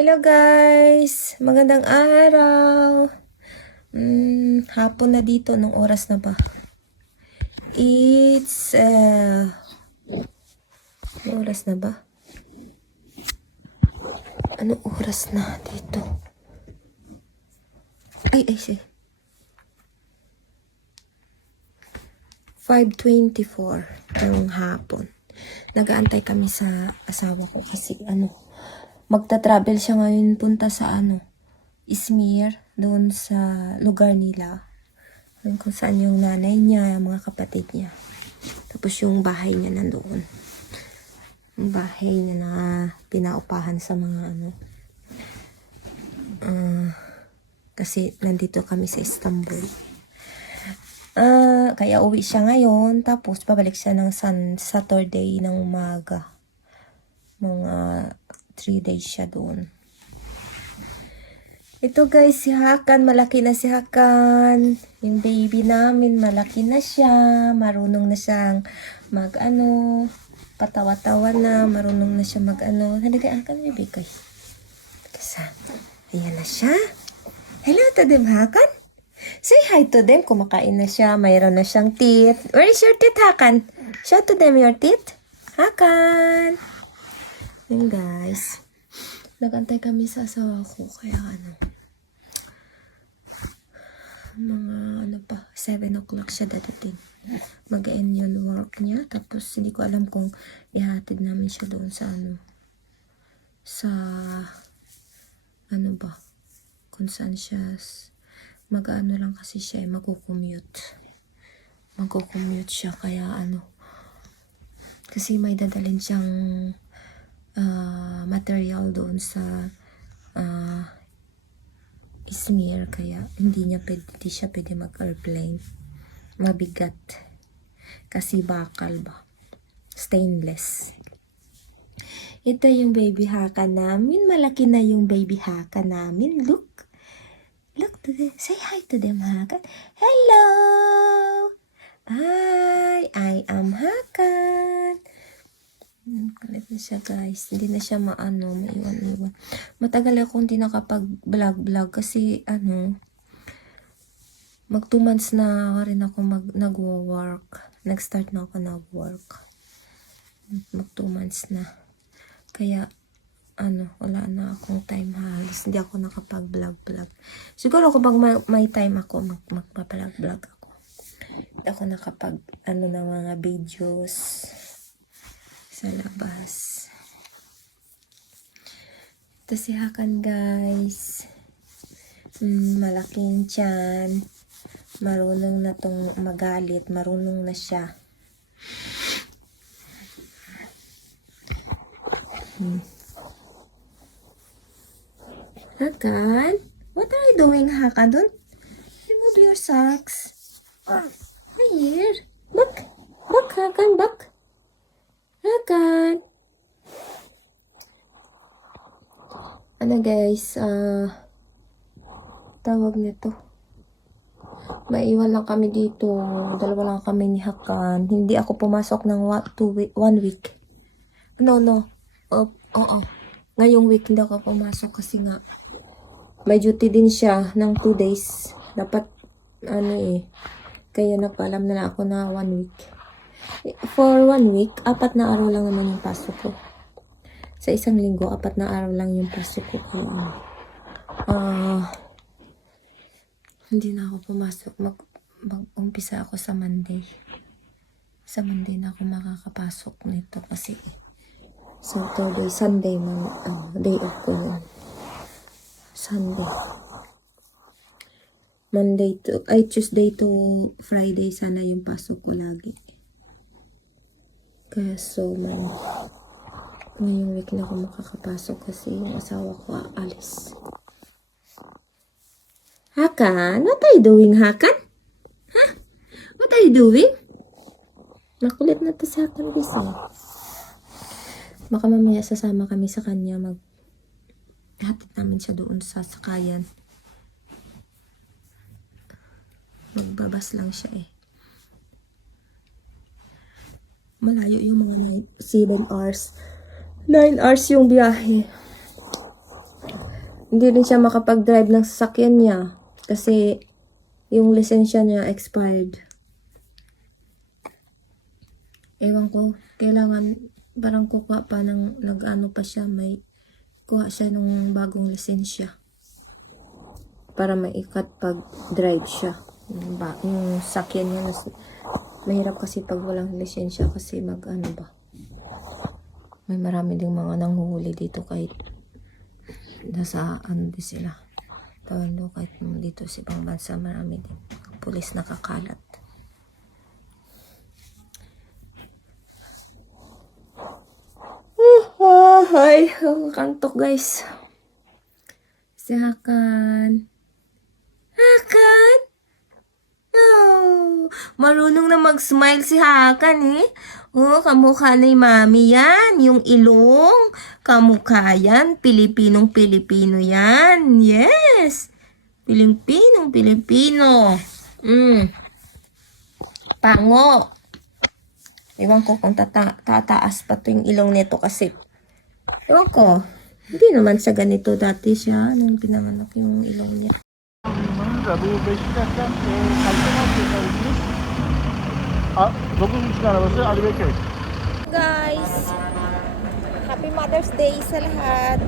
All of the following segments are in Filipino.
Hello guys! Magandang araw! Hapon na dito. Anong oras na ba? Anong oras na ba? Anong oras na dito? Ay, 5:24 ng hapon. Nag-aantay kami sa asawa ko kasi magta-travel siya ngayon punta sa Izmir, doon sa lugar nila. Kung saan yung nanay niya, yung mga kapatid niya. Tapos yung bahay niya nandoon. Yung bahay niya na pinaupahan sa mga kasi nandito kami sa Istanbul. Kaya uwi siya ngayon, tapos pabalik siya ng Saturday ng umaga. Mga 3 days siya doon. Ito guys, si Hakan, malaki na si Hakan. Yung baby namin, malaki na siya. Marunong na siyang patawa-tawa na. Marunong na siya Halika, Hakan, bibigay. Kasi, ayan na siya. Hello to them, Hakan. Say hi to them. Kumakain na siya. Mayroon na siyang teeth. Where is your teeth, Hakan? Show to them your teeth. Hakan. Yun guys. Nagantay kami sa asawa ko. Kaya mga 7 o'clock siya dadating. Mag-end yun work niya. Tapos hindi ko alam kung ihatid namin siya doon sa kung saan siya lang kasi siya magkukommute siya kaya kasi may dadalhin siyang material doon sa Izmir, kaya hindi siya pwede mag-airplane. Mabigat. Kasi bakal ba? Stainless. Ito yung baby haka namin. Malaki na yung baby haka namin. Look. Look to them. Say hi to them, Hakan. Hello! Hi! I am Hakan. Kulit na siya guys. Hindi na siya maiwan-iwan. Matagal ako hindi nakapag-vlog kasi mag 2 months na rin ako nag-work. Nag-start na ako nag-work. Mag 2 months na. Kaya wala na akong time halos. Hindi ako nakapag-vlog. Siguro kapag may time ako, magpa-vlog ako. Hindi ako nakapag ng mga videos sa labas. Ito si Hakan guys. Malaking tiyan. Marunong na tong magalit. Marunong na siya. Hakan? What are you doing, Hakan? Don't remove your socks. Here. Look. Look, Hakan. Look. Hakan. Guys, tawag nito. Maiwan lang kami dito. Dalawa lang kami ni Hakan. Hindi ako pumasok ng 1 week. No. Oo. Ngayong week hindi ako pumasok kasi nga may duty din siya ng 2 days. Dapat kaya nagpaalam na ako na 1 week. For 1 week, 4 na araw lang naman yung pasok ko. Sa isang linggo, 4 na araw lang yung pasok ko. Hindi na ako pumasok. Mag-umpisa ako sa Monday. Sa Monday na ako makakapasok nito kasi Saturday, Sunday day off ko yun. Sunday. Tuesday to Friday sana yung pasok ko lagi. Kaya ngayong week na ako makakapasok kasi yung asawa ko aalis. Hakan? What are you doing, Hakan? Ha? What are you doing? Makulit na to si Hakan guys. Baka mamaya sasama kami sa kanya. Hatid namin siya doon sa sakayan. Magbabas lang siya Malayo yung mga 7 hours. 9 hours yung biyahe. Hindi rin siya makapag-drive ng sasakyan niya kasi yung lisensya niya expired. Ewan ko, kailangan parang kuha pa ng nag-ano pa siya, may kuha siya ng bagong lisensya para maikat pag drive siya. Yung sakyan niya, mahirap kasi pag walang lisensya kasi mag-ano ba. May marami ding mga nanghuhuli dito kahit nasa ano din sila. Tawag mo kahit dito sa ibang bansa marami din pulis nakakalat. Ay, kantok guys. Si Hakan. Hakan? Oh, marunong na mag-smile si Hakan eh. Oh, kamukha ni Mami yan. Yung ilong. Kamukha yan. Pilipinong-Pilipino yan. Yes. Pilipinong-Pilipino. Pango. Ewan ko kung tataas pa to yung ilong nito kasi. Ewan ko. Hindi naman sa ganito dati siya nung pinanganak yung ilong niya. Bu Beşiktaş'tan Kalkan Altyapı A 9.5 arabası Ali Beyköy. Guys, Happy Mother's Day sa lahat.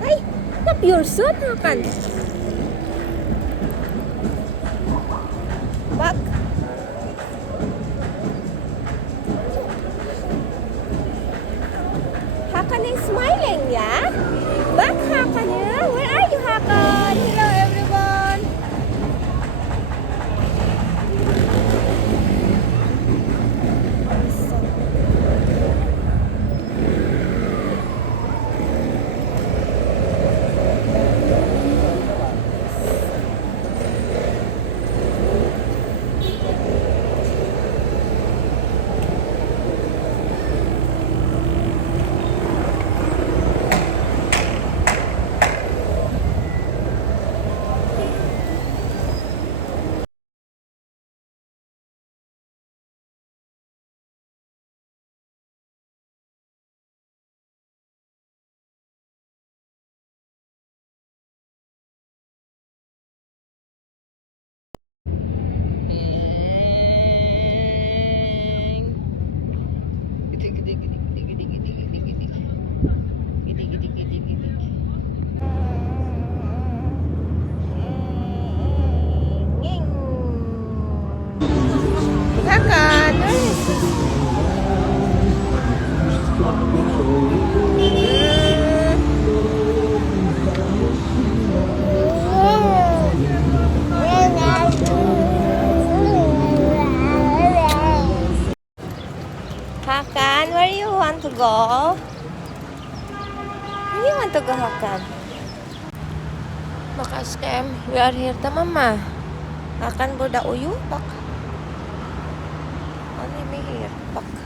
Ay, na-pure son, Hakan. Back. Hakan is smiling, yeah? Back, Hakan, yeah? Where are you, Hakan? Hello, everyone. Hakan, Hakan, where you want to go? Where you want to go, Hakan? Makaskem, we are here ta mama. Hakan boda uyu, bak. Ano may here? Bak.